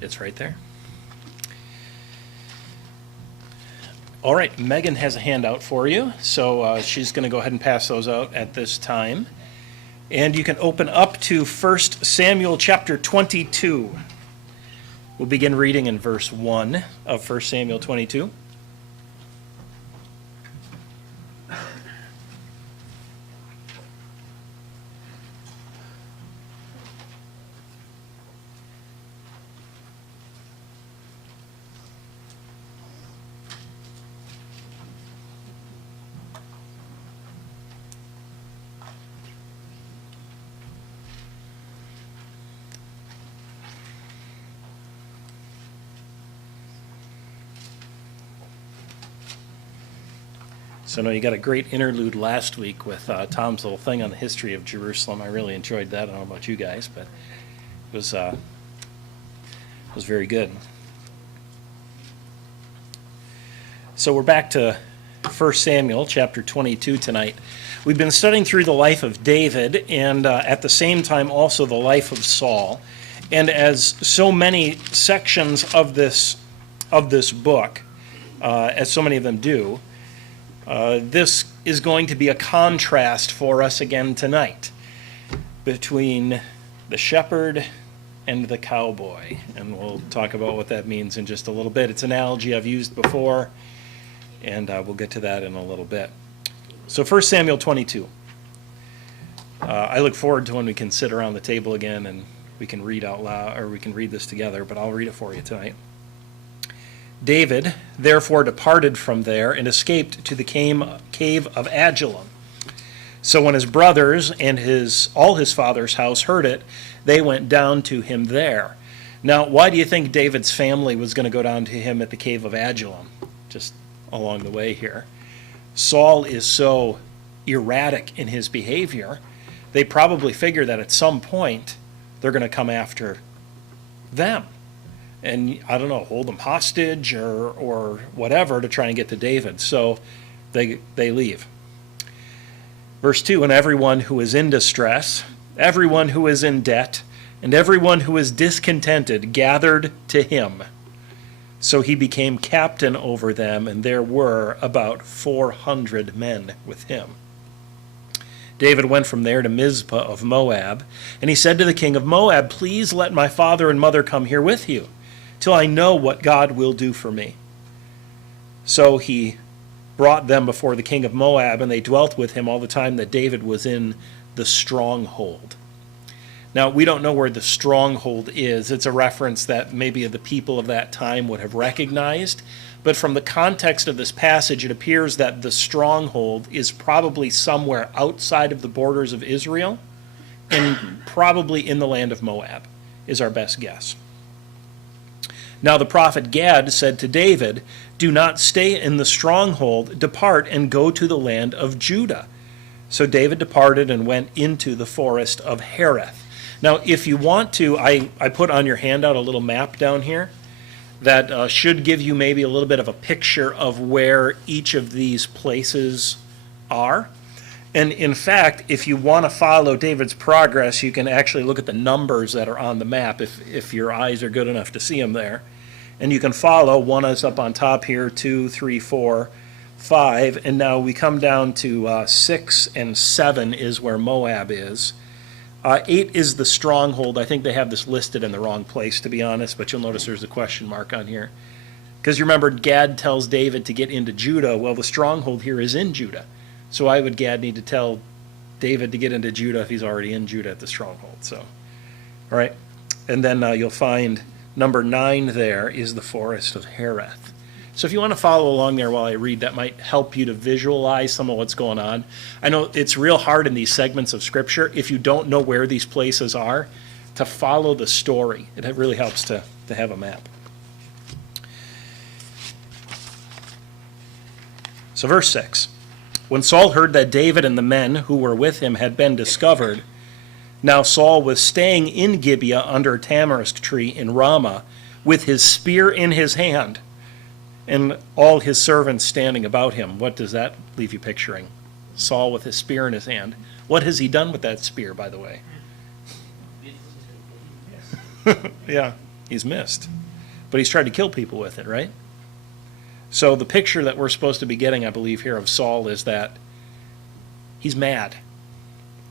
It's right there. All right, Megan has a handout for you, so she's going to go ahead and pass those out at this time. And you can open up to 1 Samuel chapter 22. We'll begin reading in verse 1 of 1 Samuel 22. So I know you got a great interlude last week with Tom's little thing on the history of Jerusalem. I really enjoyed that. I don't know about you guys, but it was very good. So we're back to 1 Samuel chapter 22 tonight. We've been studying through the life of David and at the same time also the life of Saul. And as so many sections of this book, as so many of them do, this is going to be a contrast for us again tonight between the shepherd and the cowboy. And we'll talk about what that means in just a little bit. It's an analogy I've used before, and we'll get to that in a little bit. So 1 Samuel 22. I look forward to when we can sit around the table again and we can read out loud, or we can read this together, but I'll read it for you tonight. David therefore departed from there and escaped to the cave of Adullam. So when his brothers and all his father's house heard it, they went down to him there. Now, why do you think David's family was going to go down to him at the cave of Adullam? Just along the way here. Saul is so erratic in his behavior, they probably figure that at some point they're going to come after them. And, I don't know, hold them hostage or whatever to try and get to David. So they leave. Verse 2, and everyone who is in distress, everyone who is in debt, and everyone who is discontented gathered to him. So he became captain over them, and there were about 400 men with him. David went from there to Mizpah of Moab, and he said to the king of Moab, please let my father and mother come here with you, till I know what God will do for me. So he brought them before the king of Moab, and they dwelt with him all the time that David was in the stronghold. Now, we don't know where the stronghold is. It's a reference that maybe the people of that time would have recognized. But from the context of this passage, it appears that the stronghold is probably somewhere outside of the borders of Israel and probably in the land of Moab, is our best guess. Now the prophet Gad said to David, do not stay in the stronghold, depart and go to the land of Judah. So David departed and went into the forest of Hereth. Now if you want to, I put on your handout a little map down here that should give you maybe a little bit of a picture of where each of these places are. And in fact, if you want to follow David's progress, you can actually look at the numbers that are on the map if your eyes are good enough to see them there. And you can follow. One is up on top here, 2, 3, 4, 5. And now we come down to 6 and 7 is where Moab is. 8 is the stronghold. I think they have this listed in the wrong place, to be honest, but you'll notice there's a question mark on here. Because you remember, Gad tells David to get into Judah. Well, the stronghold here is in Judah. So why would Gad need to tell David to get into Judah if he's already in Judah at the stronghold? So, all right. And then you'll find number 9 there is the forest of Hereth. So if you want to follow along there while I read, that might help you to visualize some of what's going on. I know it's real hard in these segments of Scripture, if you don't know where these places are, to follow the story. It really helps to have a map. So verse 6. When Saul heard that David and the men who were with him had been discovered, now Saul was staying in Gibeah under a tamarisk tree in Ramah with his spear in his hand and all his servants standing about him. What does that leave you picturing? Saul with his spear in his hand. What has he done with that spear, by the way? Yeah. He's missed. But he's tried to kill people with it, right? So the picture that we're supposed to be getting, I believe, here of Saul is that he's mad.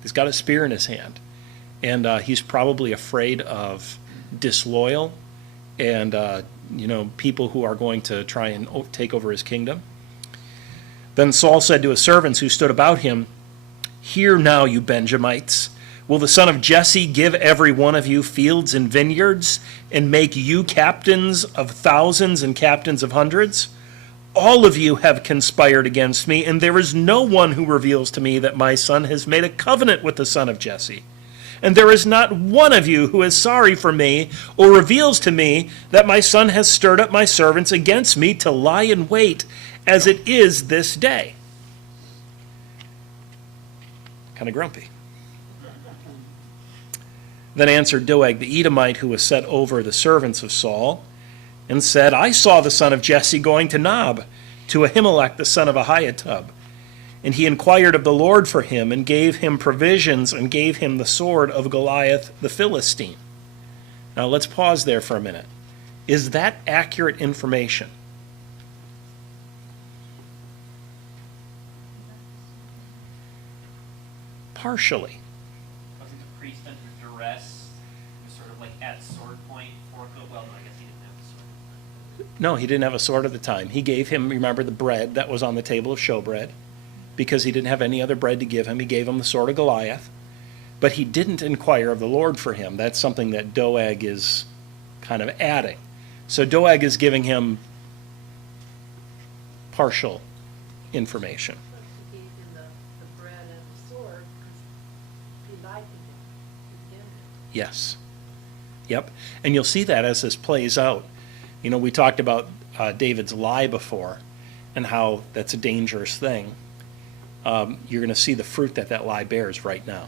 He's got a spear in his hand. And he's probably afraid of disloyal and people who are going to try and take over his kingdom. Then Saul said to his servants who stood about him, "Hear now, you Benjamites. Will the son of Jesse give every one of you fields and vineyards and make you captains of thousands and captains of hundreds? All of you have conspired against me, and there is no one who reveals to me that my son has made a covenant with the son of Jesse. And there is not one of you who is sorry for me or reveals to me that my son has stirred up my servants against me to lie in wait as it is this day." Kind of grumpy. Then answered Doeg the Edomite, who was set over the servants of Saul, and said, "I saw the son of Jesse going to Nob, to Ahimelech the son of Ahitub. And he inquired of the Lord for him, and gave him provisions, and gave him the sword of Goliath the Philistine." Now let's pause there for a minute. Is that accurate information? Partially. Wasn't the priest under duress? He was sort of like at sword point for well, no, I guess he didn't have the sword. No, he didn't have a sword at the time. He gave him, remember, the bread that was on the table of showbread. Because he didn't have any other bread to give him, he gave him the sword of Goliath. But he didn't inquire of the Lord for him. That's something that Doeg is kind of adding. So Doeg is giving him partial information. He gave him the bread and the sword because he liked him. Yes. Yep. And you'll see that as this plays out. You know, we talked about David's lie before and how that's a dangerous thing. You're going to see the fruit that lie bears right now.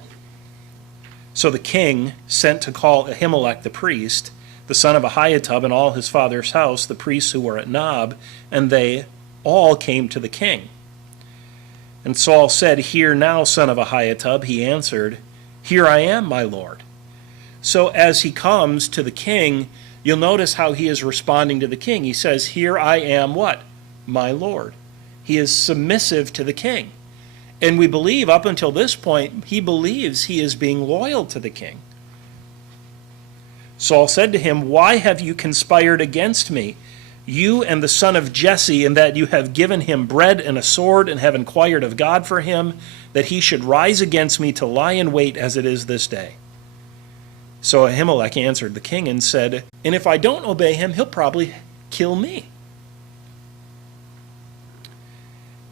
So the king sent to call Ahimelech the priest, the son of Ahitub, and all his father's house, the priests who were at Nob, and they all came to the king. And Saul said, "Hear now, son of Ahitub." He answered, "Here I am, my lord." So as he comes to the king, you'll notice how he is responding to the king. He says, "Here I am," what? "My lord." He is submissive to the king. And we believe up until this point, he believes he is being loyal to the king. Saul said to him, "Why have you conspired against me, you and the son of Jesse, in that you have given him bread and a sword, and have inquired of God for him, that he should rise against me to lie in wait as it is this day?" So Ahimelech answered the king and said, "And if I don't obey him, he'll probably kill me."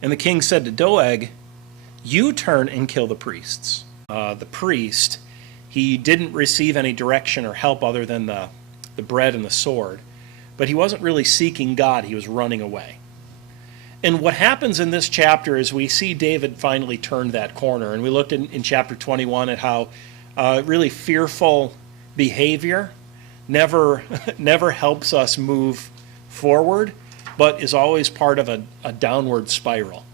And the king said to Doeg, "You turn and kill the priests." The priest, he didn't receive any direction or help other than the bread and the sword, but he wasn't really seeking God. He was running away. And what happens in this chapter is we see David finally turned that corner. And we looked in chapter 21 at how really fearful behavior never helps us move forward, but is always part of a downward spiral.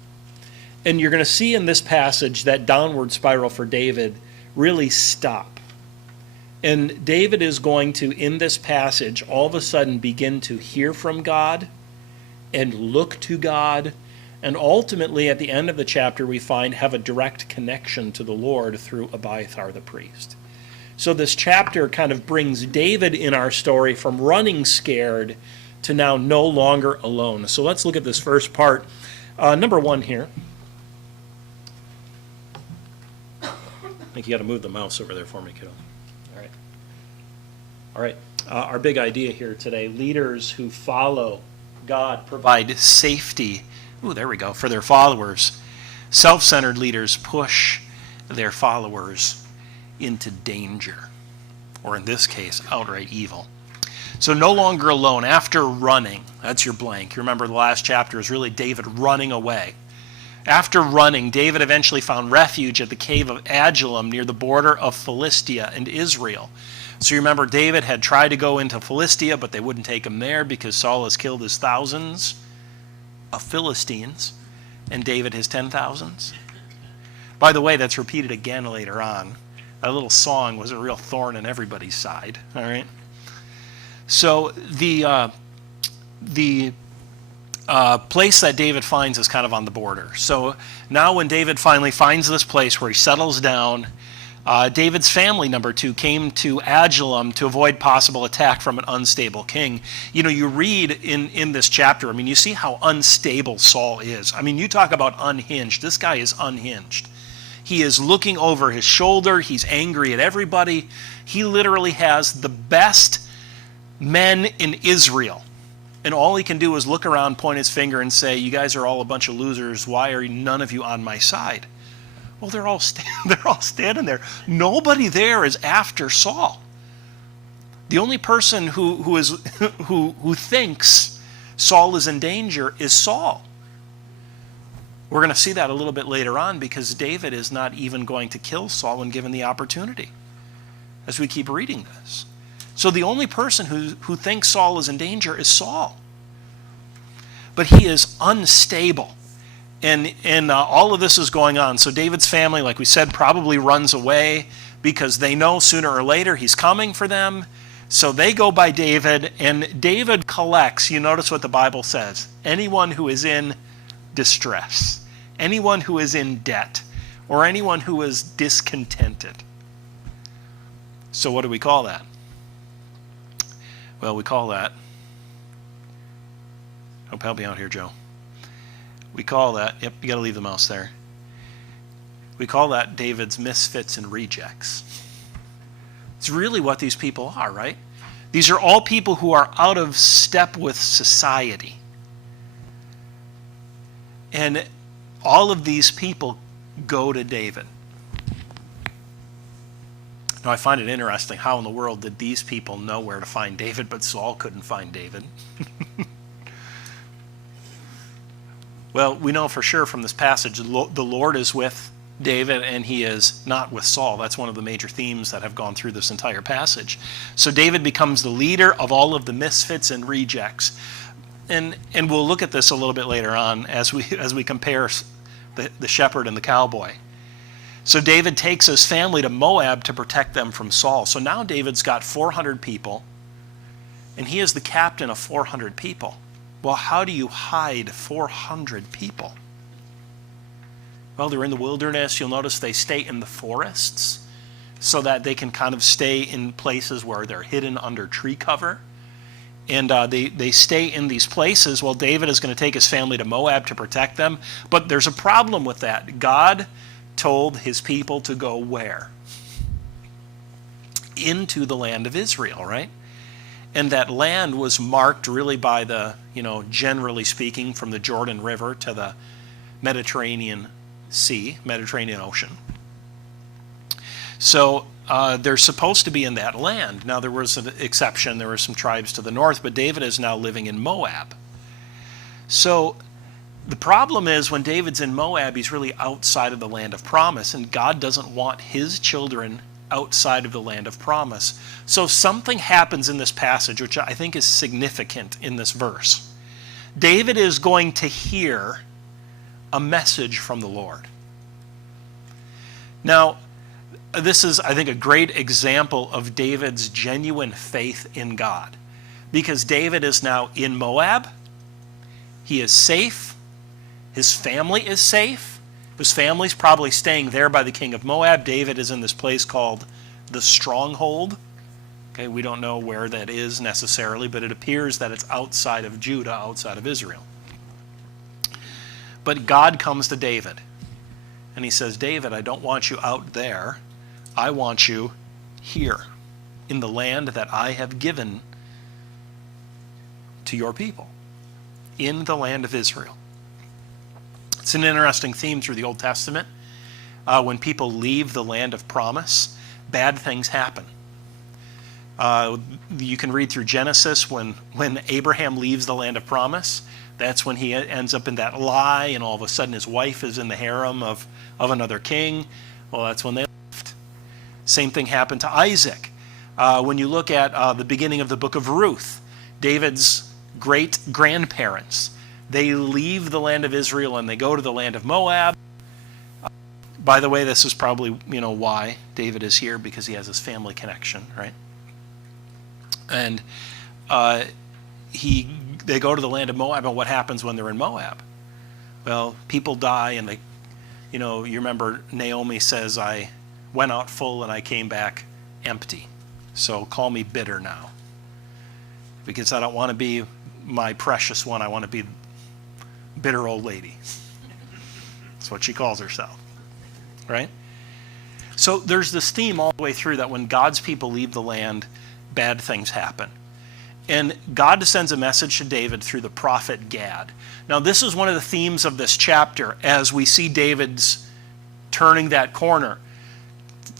And you're going to see in this passage that downward spiral for David really stop. And David is going to, in this passage, all of a sudden begin to hear from God and look to God. And ultimately, at the end of the chapter, we find have a direct connection to the Lord through Abiathar the priest. So this chapter kind of brings David in our story from running scared to now no longer alone. So let's look at this first part. Number 1 here. I think you got to move the mouse over there for me, kiddo. All right. Our big idea here today, leaders who follow God provide safety. Ooh, there we go, for their followers. Self-centered leaders push their followers into danger, or in this case, outright evil. So no longer alone. After running, that's your blank. You remember the last chapter is really David running away. After running, David eventually found refuge at the cave of Adullam near the border of Philistia and Israel. So you remember David had tried to go into Philistia, but they wouldn't take him there because Saul has killed his thousands of Philistines and David his 10,000s. By the way, that's repeated again later on. That little song was a real thorn in everybody's side, all right? So the place that David finds is kind of on the border. So now when David finally finds this place where he settles down, David's family, number two, came to Adullam to avoid possible attack from an unstable king. You know, you read in this chapter, I mean, you see how unstable Saul is. I mean, you talk about unhinged. This guy is unhinged. He is looking over his shoulder. He's angry at everybody. He literally has the best men in Israel. And all he can do is look around, point his finger, and say, you guys are all a bunch of losers. Why are none of you on my side? Well, they're all standing there. Nobody there is after Saul. The only person who thinks Saul is in danger is Saul. We're going to see that a little bit later on, because David is not even going to kill Saul when given the opportunity, as we keep reading this. So the only person who thinks Saul is in danger is Saul. But he is unstable. And all of this is going on. So David's family, like we said, probably runs away because they know sooner or later he's coming for them. So they go by David, and David collects, you notice what the Bible says, anyone who is in distress, anyone who is in debt, or anyone who is discontented. So what do we call that? Well, we call that, help me out here, Joe. We call that, yep, you got to leave the mouse there. We call that David's misfits and rejects. It's really what these people are, right? These are all people who are out of step with society. And all of these people go to David. Now, I find it interesting, how in the world did these people know where to find David, but Saul couldn't find David? Well, we know for sure from this passage, the Lord is with David and he is not with Saul. That's one of the major themes that have gone through this entire passage. So David becomes the leader of all of the misfits and rejects. And we'll look at this a little bit later on as we compare the shepherd and the cowboy. So David takes his family to Moab to protect them from Saul. So now David's got 400 people, and he is the captain of 400 people. Well, how do you hide 400 people? Well, they're in the wilderness. You'll notice they stay in the forests so that they can kind of stay in places where they're hidden under tree cover. And they stay in these places. Well, David is going to take his family to Moab to protect them. But there's a problem with that. God told his people to go where? Into the land of Israel, right? And that land was marked really by the, generally speaking, from the Jordan River to the Mediterranean Sea, Mediterranean Ocean. So they're supposed to be in that land. Now, there was an exception. There were some tribes to the north, but David is now living in Moab. So the problem is when David's in Moab, he's really outside of the land of promise, and God doesn't want his children outside of the land of promise. So something happens in this passage, which I think is significant in this verse. David is going to hear a message from the Lord. Now, this is, I think, a great example of David's genuine faith in God. Because David is now in Moab. He is safe. His family is safe. His family's probably staying there by the king of Moab. David is in this place called the Stronghold. Okay, we don't know where that is necessarily, but it appears that it's outside of Judah, outside of Israel. But God comes to David, and he says, David, I don't want you out there. I want you here, in the land that I have given to your people, in the land of Israel. It's an interesting theme through the Old Testament. When people leave the land of promise, bad things happen. You can read through Genesis when Abraham leaves the land of promise. That's when he ends up in that lie, and all of a sudden his wife is in the harem of another king. Well, that's when they left. Same thing happened to Isaac. When you look at the beginning of the book of Ruth, David's great-grandparents, they leave the land of Israel and they go to the land of Moab. By the way, this is probably, why David is here, because he has his family connection, right? And they go to the land of Moab, and what happens when they're in Moab? Well, people die, and they, you remember Naomi says, I went out full and I came back empty. So call me bitter now. Because I don't want to be my precious one. I want to be bitter old lady. That's what she calls herself. Right? So there's this theme all the way through that when God's people leave the land, bad things happen. And God sends a message to David through the prophet Gad. Now this is one of the themes of this chapter as we see David's turning that corner.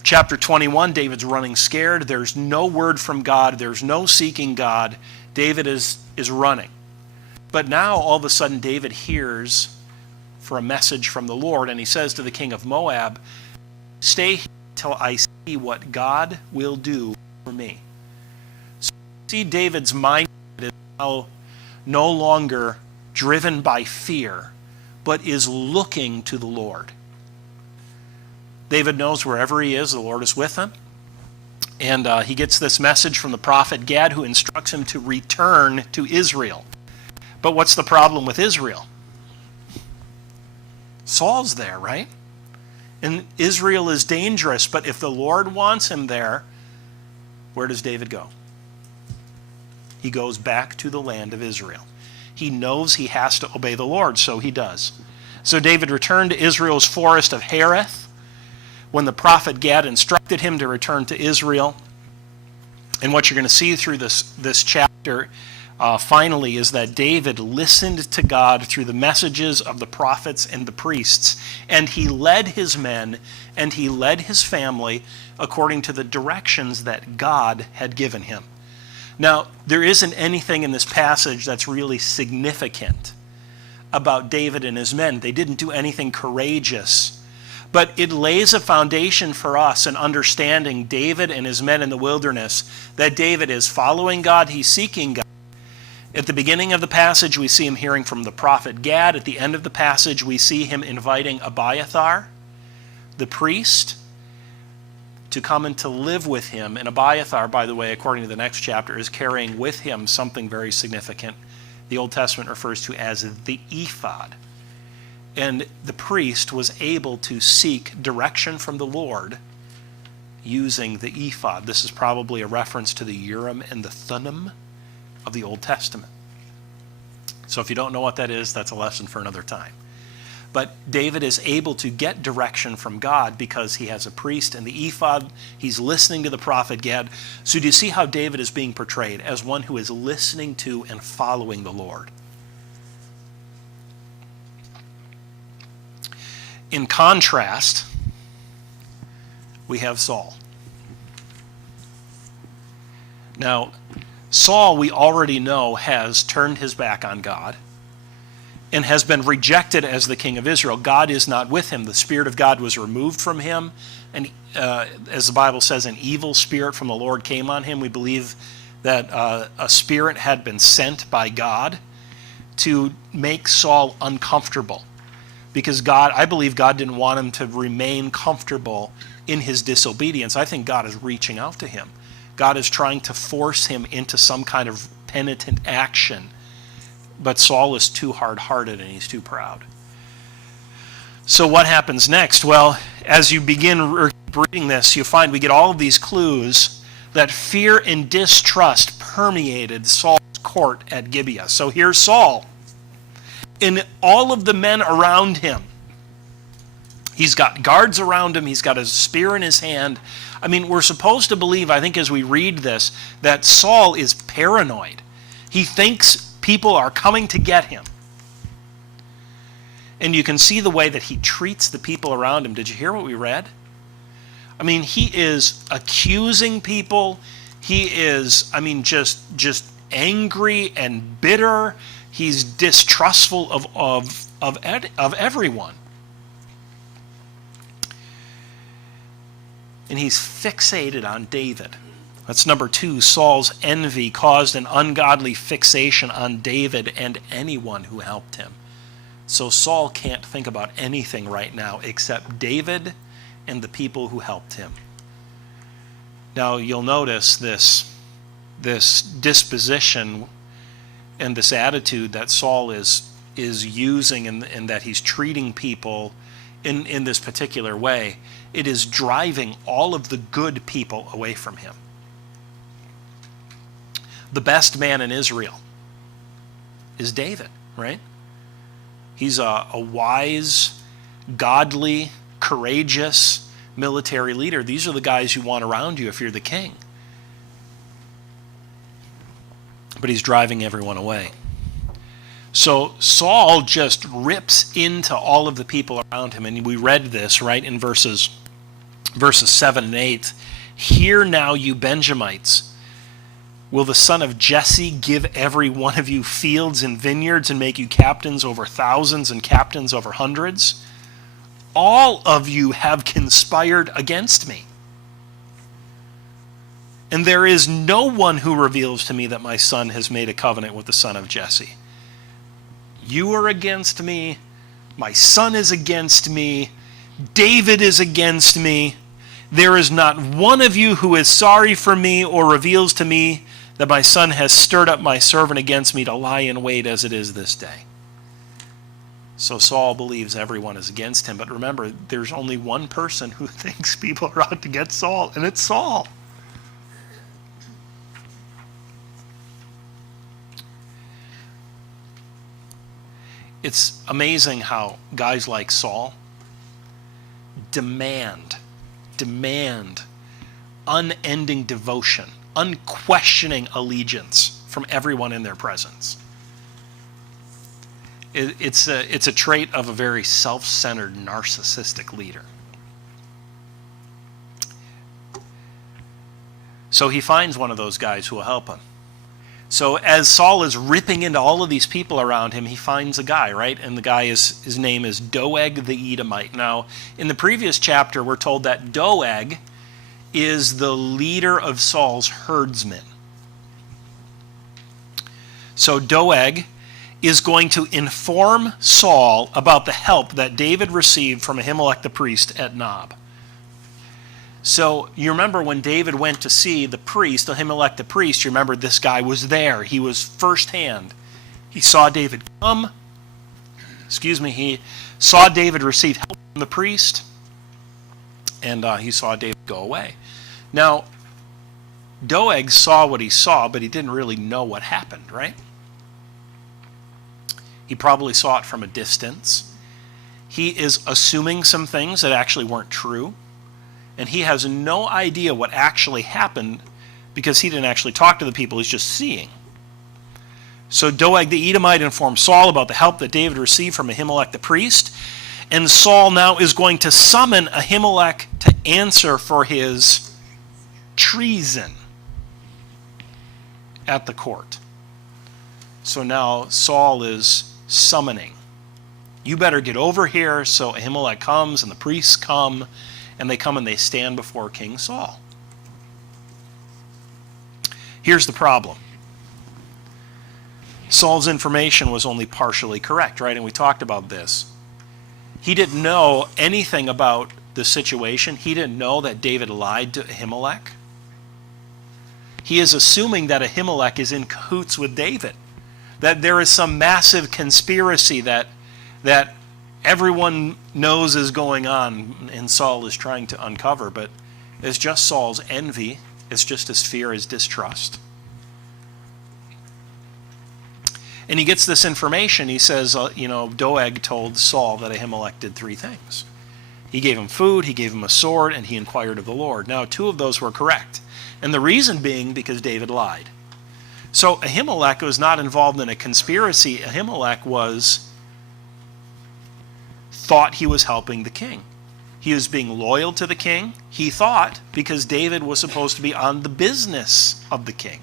Chapter 21, David's running scared. There's no word from God. There's no seeking God. David is running. But now all of a sudden David hears for a message from the Lord, and he says to the king of Moab, stay here till I see what God will do for me. So see David's mind is now no longer driven by fear, but is looking to the Lord. David knows wherever he is, the Lord is with him. And he gets this message from the prophet Gad, who instructs him to return to Israel. But what's the problem with Israel? Saul's there, right? And Israel is dangerous, but if the Lord wants him there, where does David go? He goes back to the land of Israel. He knows he has to obey the Lord, so he does. So David returned to Israel's forest of Hereth when the prophet Gad instructed him to return to Israel. And what you're going to see through this chapter finally is that David listened to God through the messages of the prophets and the priests, and he led his men and he led his family according to the directions that God had given him. Now, there isn't anything in this passage that's really significant about David and his men. They didn't do anything courageous. But it lays a foundation for us in understanding David and his men in the wilderness, that David is following God, he's seeking God. At the beginning of the passage, we see him hearing from the prophet Gad. At the end of the passage, we see him inviting Abiathar, the priest, to come and to live with him. And Abiathar, by the way, according to the next chapter, is carrying with him something very significant. The Old Testament refers to as the ephod. And the priest was able to seek direction from the Lord using the ephod. This is probably a reference to the Urim and the Thummim of the Old Testament. So if you don't know what that is, that's a lesson for another time. But David is able to get direction from God because he has a priest and the ephod. He's listening to the prophet Gad. So do you see how David is being portrayed as one who is listening to and following the Lord? In contrast, we have Saul. Now, Saul, we already know, has turned his back on God and has been rejected as the king of Israel. God is not with him. The Spirit of God was removed from him. And as the Bible says, an evil spirit from the Lord came on him. We believe that a spirit had been sent by God to make Saul uncomfortable. Because I believe God didn't want him to remain comfortable in his disobedience. I think God is reaching out to him. God is trying to force him into some kind of penitent action. But Saul is too hard-hearted and he's too proud. So what happens next? Well, as you begin reading this, you find we get all of these clues that fear and distrust permeated Saul's court at Gibeah. So here's Saul. And all of the men around him, he's got guards around him, he's got a spear in his hand. I mean, we're supposed to believe, I think as we read this, that Saul is paranoid. He thinks people are coming to get him. And you can see the way that he treats the people around him. Did you hear what we read? I mean, he is accusing people. He is, just angry and bitter. He's distrustful of everyone. And he's fixated on David. That's number 2. Saul's envy caused an ungodly fixation on David and anyone who helped him. So Saul can't think about anything right now except David and the people who helped him. Now you'll notice this this disposition and this attitude that Saul is using, and that he's treating people in this particular way, it is driving all of the good people away from him. The best man in Israel is David, right? He's a wise, godly, courageous military leader. These are the guys you want around you if you're the king. But he's driving everyone away. So Saul just rips into all of the people around him, and we read this right in verses 7 and 8. Hear now, you Benjamites, will the son of Jesse give every one of you fields and vineyards and make you captains over thousands and captains over hundreds? All of you have conspired against me. And there is no one who reveals to me that my son has made a covenant with the son of Jesse. You are against me. My son is against me. David is against me. There is not one of you who is sorry for me or reveals to me that my son has stirred up my servant against me to lie in wait as it is this day. So Saul believes everyone is against him. But remember, there's only one person who thinks people are out to get Saul, and it's Saul. It's amazing how guys like Saul demand unending devotion, unquestioning allegiance from everyone in their presence. It's a trait of a very self-centered, narcissistic leader. So he finds one of those guys who will help him. So as Saul is ripping into all of these people around him, he finds a guy, right? And the guy his name is Doeg the Edomite. Now, in the previous chapter, we're told that Doeg is the leader of Saul's herdsmen. So Doeg is going to inform Saul about the help that David received from Ahimelech the priest at Nob. So you remember when David went to see the priest, Ahimelech the priest, you remember this guy was there. He was firsthand. He saw David come. He saw David receive help from the priest. And he saw David go away. Now, Doeg saw what he saw, but he didn't really know what happened, right? He probably saw it from a distance. He is assuming some things that actually weren't true. And he has no idea what actually happened because he didn't actually talk to the people. He's just seeing. So Doeg the Edomite informed Saul about the help that David received from Ahimelech the priest. And Saul now is going to summon Ahimelech to answer for his treason at the court. So now Saul is summoning. You better get over here. So Ahimelech comes and the priests come. And they come and they stand before King Saul. Here's the problem. Saul's information was only partially correct, right? And we talked about this. He didn't know anything about the situation. He didn't know that David lied to Ahimelech. He is assuming that Ahimelech is in cahoots with David. That there is some massive conspiracy that everyone knows is going on and Saul is trying to uncover, but it's just Saul's envy. It's just his fear, his distrust. And he gets this information. He says, Doeg told Saul that Ahimelech did 3 things. He gave him food, he gave him a sword, and he inquired of the Lord. Now, 2 of those were correct. And the reason being because David lied. So Ahimelech was not involved in a conspiracy. Ahimelech thought he was helping the king. He was being loyal to the king, he thought, because David was supposed to be on the business of the king.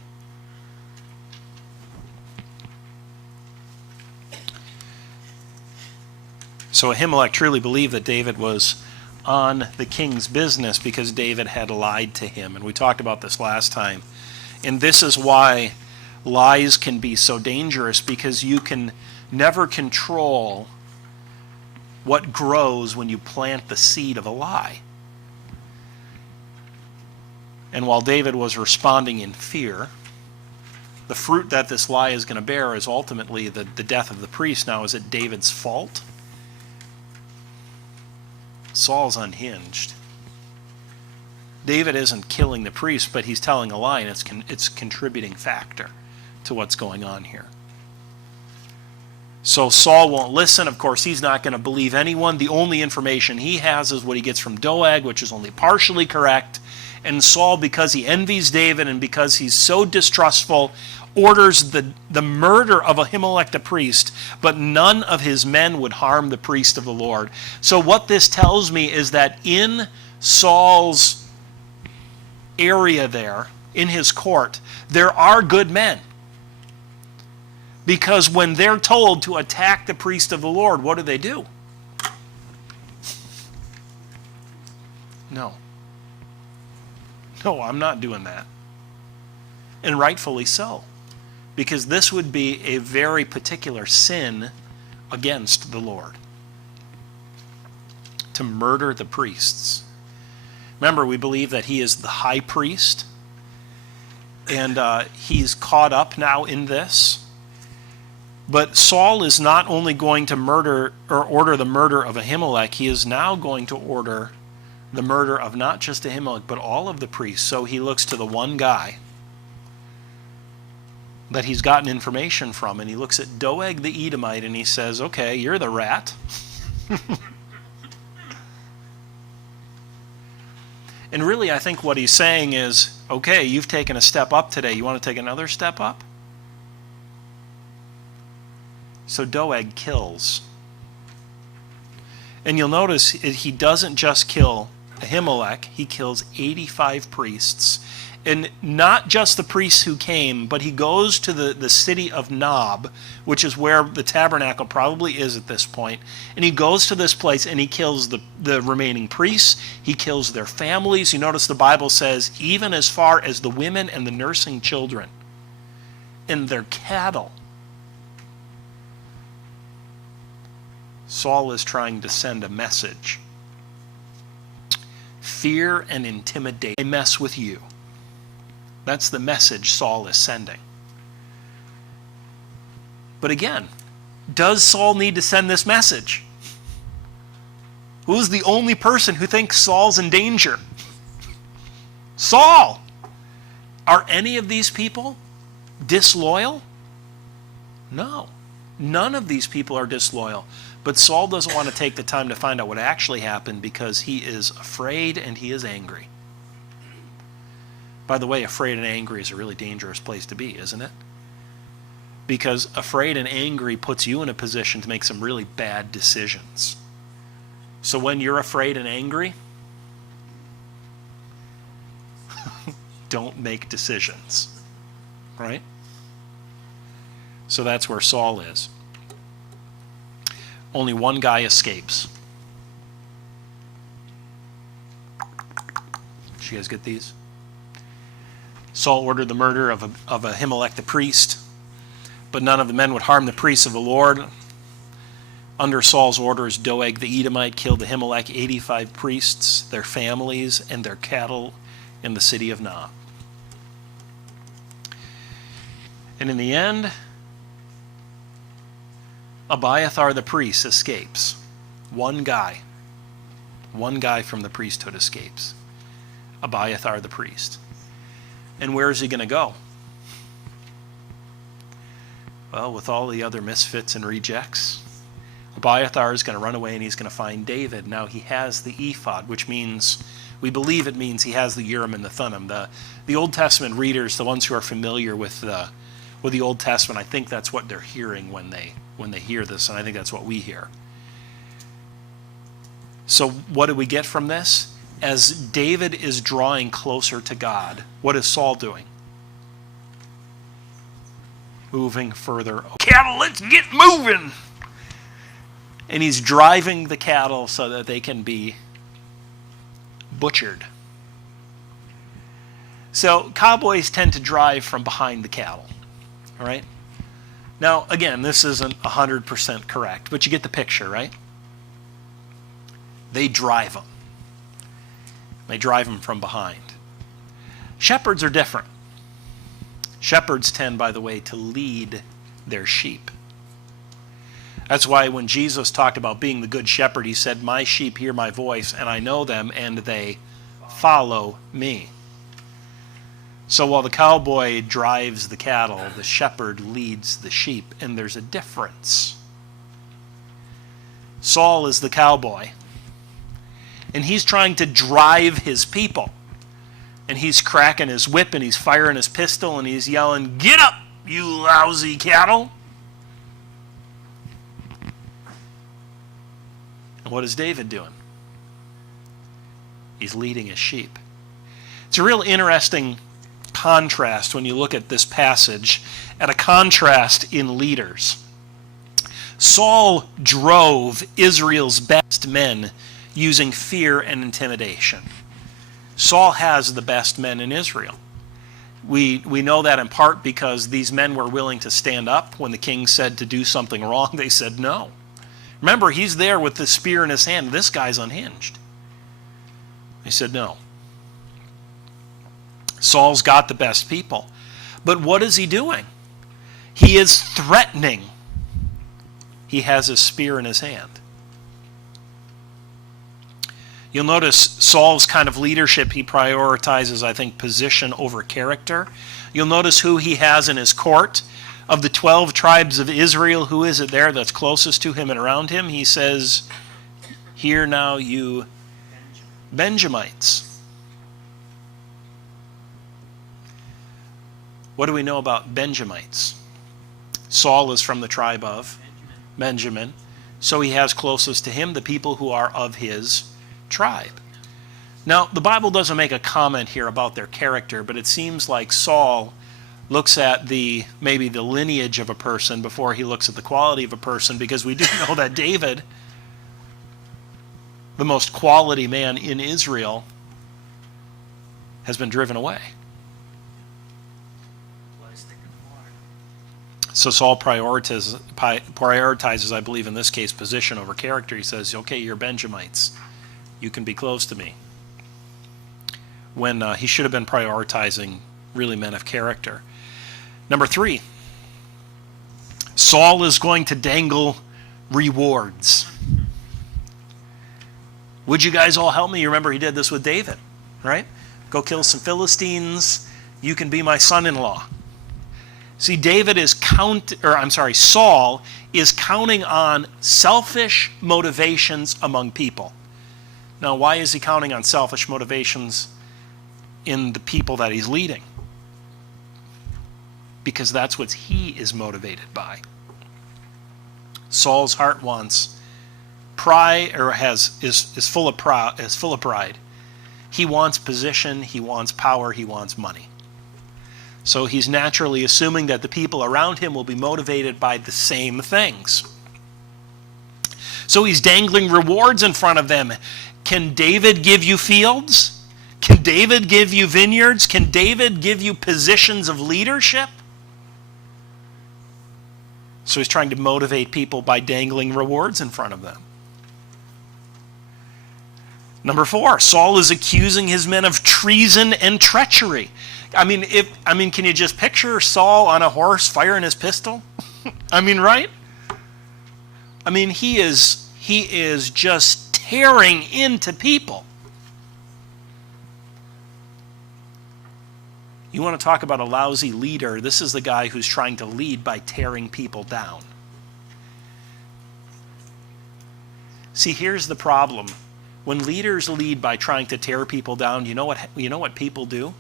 So Ahimelech truly believed that David was on the king's business because David had lied to him. And we talked about this last time. And this is why lies can be so dangerous, because you can never control what grows when you plant the seed of a lie. And while David was responding in fear, the fruit that this lie is going to bear is ultimately the death of the priest. Now, is it David's fault? Saul's unhinged. David isn't killing the priest, but he's telling a lie, and it's a contributing factor to what's going on here. So Saul won't listen. Of course, he's not going to believe anyone. The only information he has is what he gets from Doeg, which is only partially correct. And Saul, because he envies David and because he's so distrustful, orders the murder of Ahimelech the priest, but none of his men would harm the priest of the Lord. So what this tells me is that in Saul's area there, in his court, there are good men. Because when they're told to attack the priest of the Lord, what do? No. No, I'm not doing that. And rightfully so. Because this would be a very particular sin against the Lord. To murder the priests. Remember, we believe that he is the high priest. And he's caught up now in this. But Saul is not only going to murder or order the murder of Ahimelech, he is now going to order the murder of not just Ahimelech, but all of the priests. So he looks to the one guy that he's gotten information from, and he looks at Doeg the Edomite, and he says, okay, you're the rat. And really, I think what he's saying is, okay, you've taken a step up today. You want to take another step up? So Doeg kills. And you'll notice he doesn't just kill Ahimelech, he kills 85 priests. And not just the priests who came, but he goes to the city of Nob, which is where the tabernacle probably is at this point. And he goes to this place and he kills the remaining priests. He kills their families. You notice the Bible says even as far as the women and the nursing children and their cattle. Saul is trying to send a message. Fear and intimidation. They mess with you. That's the message Saul is sending. But again, does Saul need to send this message? Who's the only person who thinks Saul's in danger? Saul! Are any of these people disloyal? No. None of these people are disloyal. But Saul doesn't want to take the time to find out what actually happened because he is afraid and he is angry. By the way, afraid and angry is a really dangerous place to be, isn't it? Because afraid and angry puts you in a position to make some really bad decisions. So when you're afraid and angry, don't make decisions. Right? So that's where Saul is. Only one guy escapes. Did you guys get these? Saul ordered the murder of Ahimelech the priest, but none of the men would harm the priests of the Lord. Under Saul's orders, Doeg the Edomite killed Ahimelech 85 priests, their families, and their cattle in the city of Nob. And in the end, Abiathar the priest escapes. One guy from the priesthood escapes. Abiathar the priest. And where is he going to go? Well, with all the other misfits and rejects, Abiathar is going to run away and he's going to find David. Now he has the ephod, which means, we believe it means he has the Urim and the Thummim. The Old Testament readers, the ones who are familiar with the Old Testament, I think that's what they're hearing when they hear this, and I think that's what we hear. So what do we get from this? As David is drawing closer to God, what is Saul doing? Moving further. Cattle, let's get moving! And he's driving the cattle so that they can be butchered. So cowboys tend to drive from behind the cattle. All right? Now, again, this isn't 100% correct, but you get the picture, right? They drive them. They drive them from behind. Shepherds are different. Shepherds tend, by the way, to lead their sheep. That's why when Jesus talked about being the good shepherd, he said, my sheep hear my voice, and I know them, and they follow me. So while the cowboy drives the cattle, the shepherd leads the sheep, and there's a difference. Saul is the cowboy, and he's trying to drive his people. And he's cracking his whip, and he's firing his pistol, and he's yelling, get up, you lousy cattle. And what is David doing? He's leading his sheep. It's a real interesting contrast when you look at this passage, at a contrast in leaders. Saul drove Israel's best men using fear and intimidation. Saul has the best men in Israel. We know that in part because these men were willing to stand up when the king said to do something wrong. They said no. Remember, he's there with the spear in his hand. This guy's unhinged. They said no. Saul's got the best people. But what is he doing? He is threatening. He has his spear in his hand. You'll notice Saul's kind of leadership, he prioritizes, I think, position over character. You'll notice who he has in his court. Of the 12 tribes of Israel, who is it there that's closest to him and around him? He says, hear now you Benjamites. What do we know about Benjamites? Saul is from the tribe of Benjamin. So he has closest to him the people who are of his tribe. Now, the Bible doesn't make a comment here about their character, but it seems like Saul looks at maybe the lineage of a person before he looks at the quality of a person, because we do know that David, the most quality man in Israel, has been driven away. So Saul prioritizes, I believe in this case, position over character. He says, okay, you're Benjamites. You can be close to me. When he should have been prioritizing really men of character. Number 3, Saul is going to dangle rewards. Would you guys all help me? You remember he did this with David, right? Go kill some Philistines. You can be my son-in-law. See, Saul is counting on selfish motivations among people. Now, why is he counting on selfish motivations in the people that he's leading? Because that's what he is motivated by. Saul's heart wants pride, or is full of pride. He wants position, he wants power, he wants money. So he's naturally assuming that the people around him will be motivated by the same things. So he's dangling rewards in front of them. Can David give you fields? Can David give you vineyards? Can David give you positions of leadership? So he's trying to motivate people by dangling rewards in front of them. Number 4, Saul is accusing his men of treason and treachery. Can you just picture Saul on a horse firing his pistol? Right? He is just tearing into people. You want to talk about a lousy leader? This is the guy who's trying to lead by tearing people down. See, here's the problem. When leaders lead by trying to tear people down, you know what people do?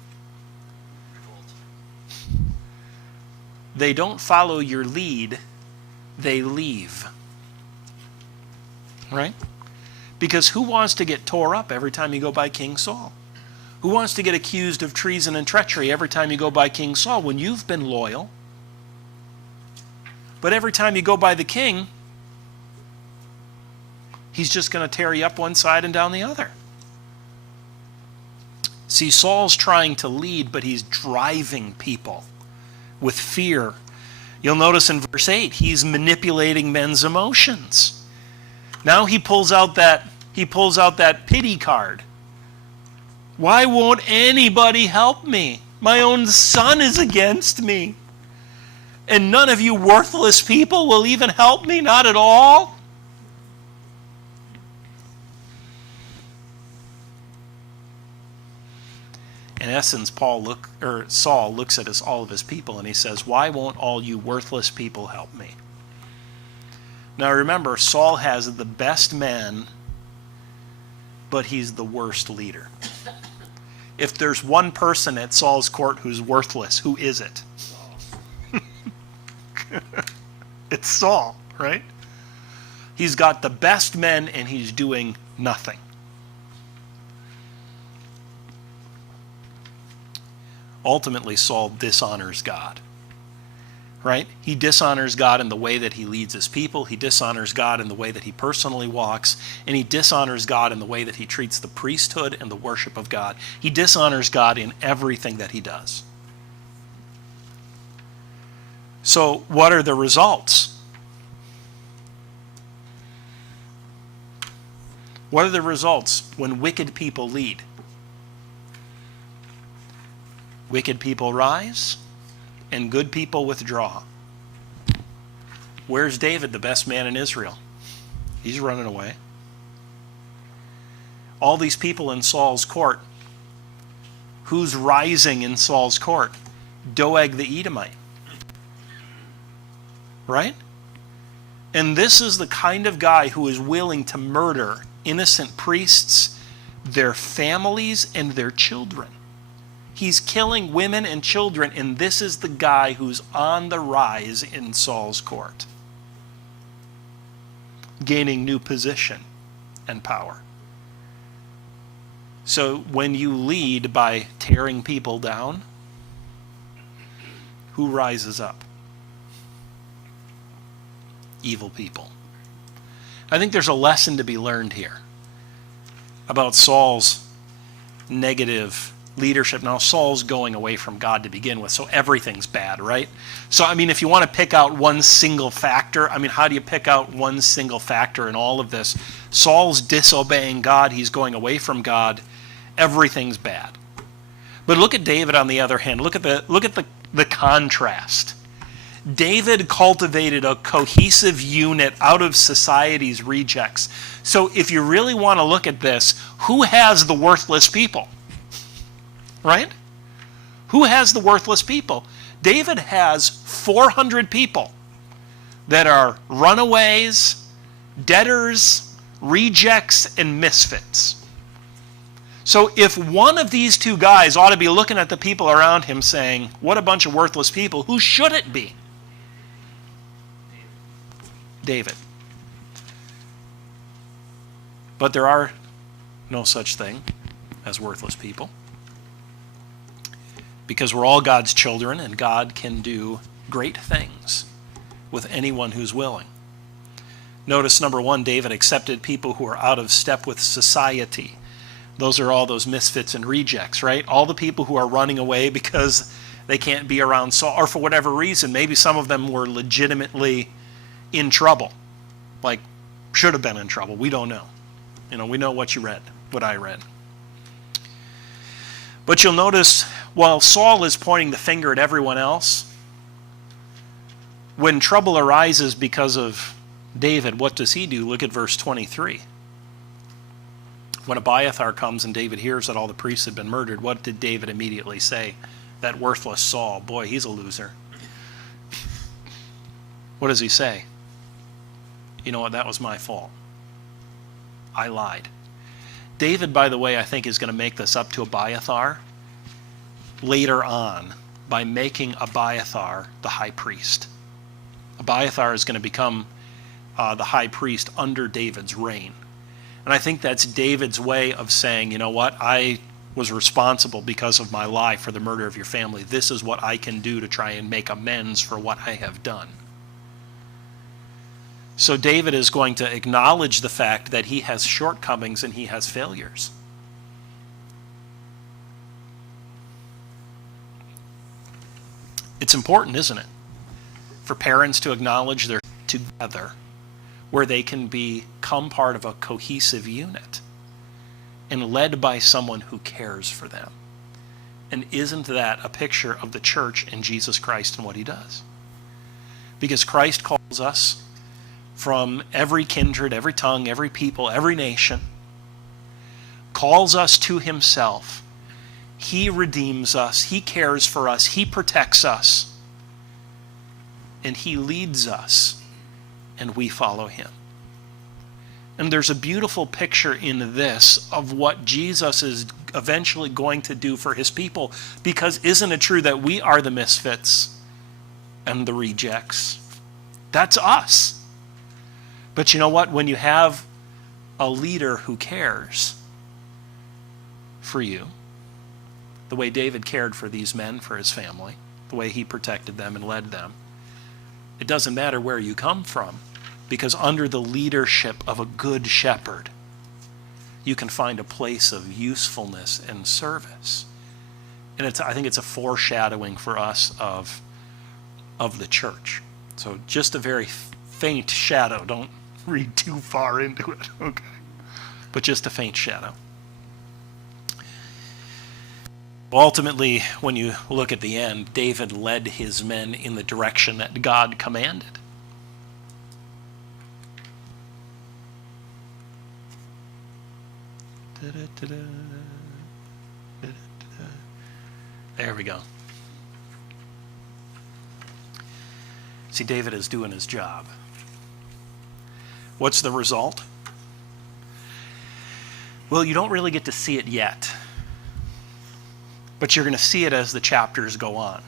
They don't follow your lead, they leave. Right? Because who wants to get tore up every time you go by King Saul? Who wants to get accused of treason and treachery every time you go by King Saul when you've been loyal? But every time you go by the king, he's just going to tear you up one side and down the other. See, Saul's trying to lead, but he's driving people with fear. You'll notice in verse 8, he's manipulating men's emotions. Now he pulls out that pity card. Why won't anybody help me? My own son is against me. And none of you worthless people will even help me, not at all. In essence, Saul looks at all of his people and he says, why won't all you worthless people help me? Now remember, Saul has the best men, but he's the worst leader. If there's one person at Saul's court who's worthless, who is it? It's Saul, right? He's got the best men and he's doing nothing. Ultimately, Saul dishonors God, right? He dishonors God in the way that he leads his people. He dishonors God in the way that he personally walks. And he dishonors God in the way that he treats the priesthood and the worship of God. He dishonors God in everything that he does. So what are the results? What are the results when wicked people lead? Wicked people rise, and good people withdraw. Where's David, the best man in Israel? He's running away. All these people in Saul's court. Who's rising in Saul's court? Doeg the Edomite. Right? And this is the kind of guy who is willing to murder innocent priests, their families, and their children. He's killing women and children, and this is the guy who's on the rise in Saul's court, gaining new position and power. So when you lead by tearing people down, who rises up? Evil people. I think there's a lesson to be learned here about Saul's negative leadership. Now, Saul's going away from God to begin with, so everything's bad, right? So, I mean, if you want to pick out one single factor, I mean, how do you pick out one single factor in all of this? Saul's disobeying God. He's going away from God. Everything's bad. But look at David on the other hand. Look at the contrast. David cultivated a cohesive unit out of society's rejects. So if you really want to look at this, who has the worthless people? Right? Who has the worthless people? David has 400 people that are runaways, debtors, rejects, and misfits. So if one of these two guys ought to be looking at the people around him saying, what a bunch of worthless people, who should it be? David. But there are no such thing as worthless people, because we're all God's children and God can do great things with anyone who's willing. Notice, number one, David accepted people who are out of step with society. Those are all those misfits and rejects, right? All the people who are running away because they can't be around Saul, or for whatever reason. Maybe some of them were legitimately in trouble, like should have been in trouble. We don't know. We know what you read, what I read. But you'll notice, while Saul is pointing the finger at everyone else, when trouble arises because of David, what does he do? Look at verse 23. When Abiathar comes and David hears that all the priests had been murdered, what did David immediately say? That worthless Saul, boy, he's a loser. What does he say? You know what, that was my fault. I lied. David, by the way, I think is going to make this up to Abiathar later on by making Abiathar the high priest. Abiathar is going to become the high priest under David's reign. And I think that's David's way of saying, you know what, I was responsible because of my lie for the murder of your family. This is what I can do to try and make amends for what I have done. So David is going to acknowledge the fact that he has shortcomings and he has failures. It's important, isn't it, for parents to acknowledge they're together, where they can become part of a cohesive unit and led by someone who cares for them And isn't that a picture of the church and Jesus Christ and what he does? Because Christ calls us from every kindred, every tongue, every people, every nation, calls us to himself. He redeems us. He cares for us. He protects us. And he leads us, and we follow him. And there's a beautiful picture in this of what Jesus is eventually going to do for his people, because isn't it true that we are the misfits and the rejects? That's us. But you know what? When you have a leader who cares for you, the way David cared for these men, for his family, the way he protected them and led them, it doesn't matter where you come from, because under the leadership of a good shepherd, you can find a place of usefulness and service. And I think it's a foreshadowing for us of the church. So just a very faint shadow. Don't read too far into it, okay? But just a faint shadow. Ultimately, when you look at the end, David led his men in the direction that God commanded. There we go. See, David is doing his job. What's the result? Well, you don't really get to see it yet, but you're going to see it as the chapters go on.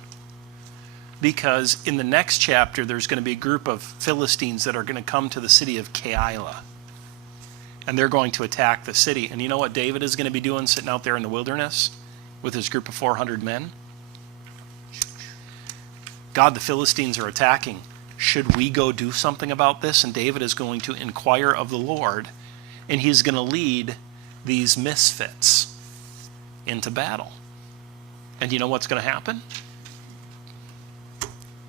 Because in the next chapter, there's going to be a group of Philistines that are going to come to the city of Keilah. And they're going to attack the city. And you know what David is going to be doing sitting out there in the wilderness with his group of 400 men? God, the Philistines are attacking. Should we go do something about this? And David is going to inquire of the Lord, and he's going to lead these misfits into battle. And you know what's going to happen?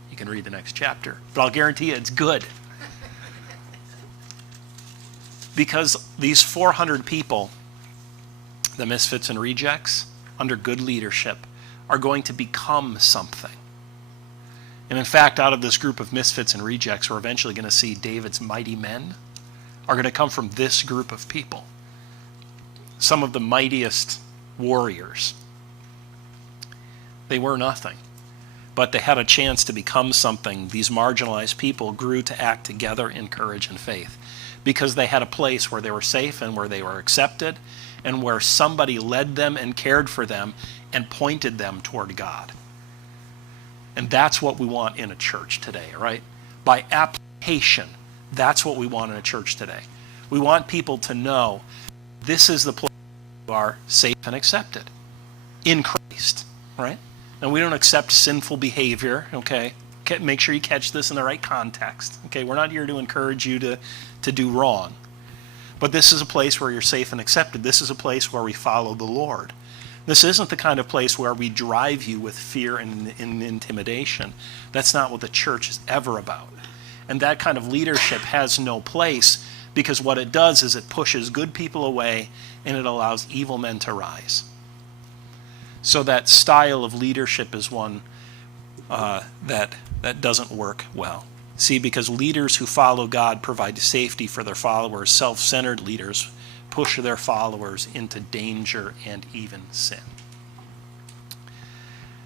You can read the next chapter, but I'll guarantee you it's good. Because these 400 people, the misfits and rejects, under good leadership, are going to become something. And in fact, out of this group of misfits and rejects, we're eventually going to see David's mighty men are going to come from this group of people. Some of the mightiest warriors. They were nothing, but they had a chance to become something. These marginalized people grew to act together in courage and faith because they had a place where they were safe and where they were accepted and where somebody led them and cared for them and pointed them toward God. And that's what we want in a church today, right? By application, that's what we want in a church today. We want people to know this is the place where you are safe and accepted in Christ, right? And we don't accept sinful behavior, okay? Make sure you catch this in the right context, okay? We're not here to encourage you to do wrong. But this is a place where you're safe and accepted. This is a place where we follow the Lord. This isn't the kind of place where we drive you with fear and intimidation. That's not what the church is ever about. And that kind of leadership has no place, because what it does is it pushes good people away and it allows evil men to rise. So that style of leadership is one that doesn't work well. See, because leaders who follow God provide safety for their followers. Self-centered leaders push their followers into danger and even sin.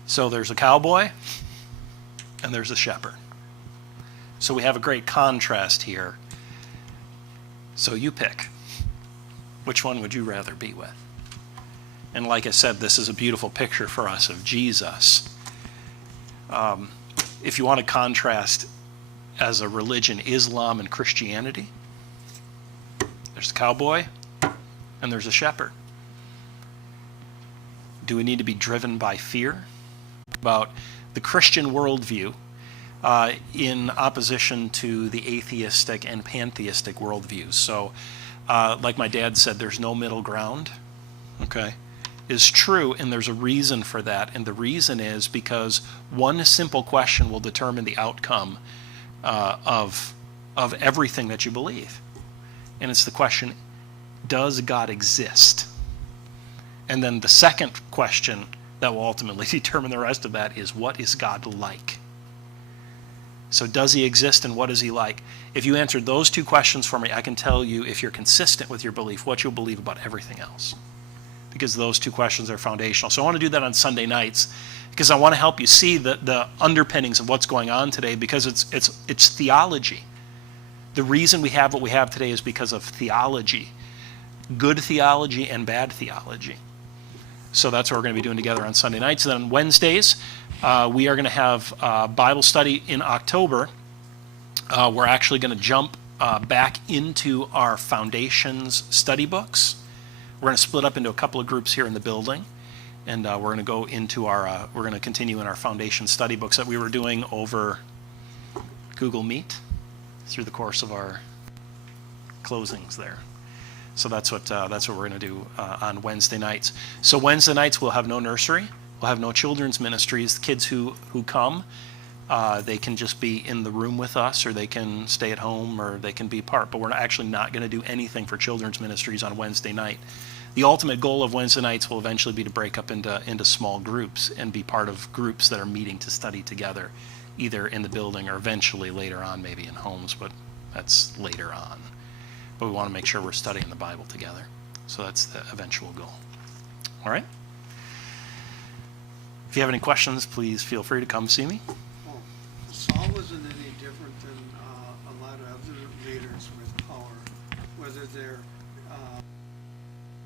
So there's a cowboy and there's a shepherd. So we have a great contrast here. So you pick. Which one would you rather be with? And like I said, this is a beautiful picture for us of Jesus. If you want to contrast as a religion, Islam and Christianity, there's a cowboy and there's a shepherd. Do we need to be driven by fear? About the Christian worldview in opposition to the atheistic and pantheistic worldviews. So, like my dad said, there's no middle ground, okay, is true, and there's a reason for that. And the reason is because one simple question will determine the outcome of everything that you believe. And it's the question, does God exist? And then the second question that will ultimately determine the rest of that is, what is God like? So does he exist, and what is he like? If you answered those two questions for me, I can tell you, if you're consistent with your belief, what you'll believe about everything else. Because those two questions are foundational. So I want to do that on Sunday nights, because I want to help you see the underpinnings of what's going on today, because it's theology. The reason we have what we have today is because of theology. Good theology and bad theology. So that's what we're going to be doing together on Sunday nights. And then on Wednesdays, we are going to have Bible study in October. We're actually going to jump back into our Foundations study books. We're going to split up into a couple of groups here in the building, and we're going to go into we're going to continue in our Foundation study books that we were doing over Google Meet through the course of our closings there. So that's what we're going to do on Wednesday nights. So Wednesday nights we'll have no nursery, we'll have no children's ministries. The kids who come, they can just be in the room with us, or they can stay at home, or they can be part. But we're actually not going to do anything for children's ministries on Wednesday night. The ultimate goal of Wednesday nights will eventually be to break up into small groups and be part of groups that are meeting to study together, either in the building or eventually later on maybe in homes, but that's later on. But we want to make sure we're studying the Bible together. So that's the eventual goal. All right? If you have any questions, please feel free to come see me. Well, Saul wasn't any different than a lot of other leaders with power, whether they're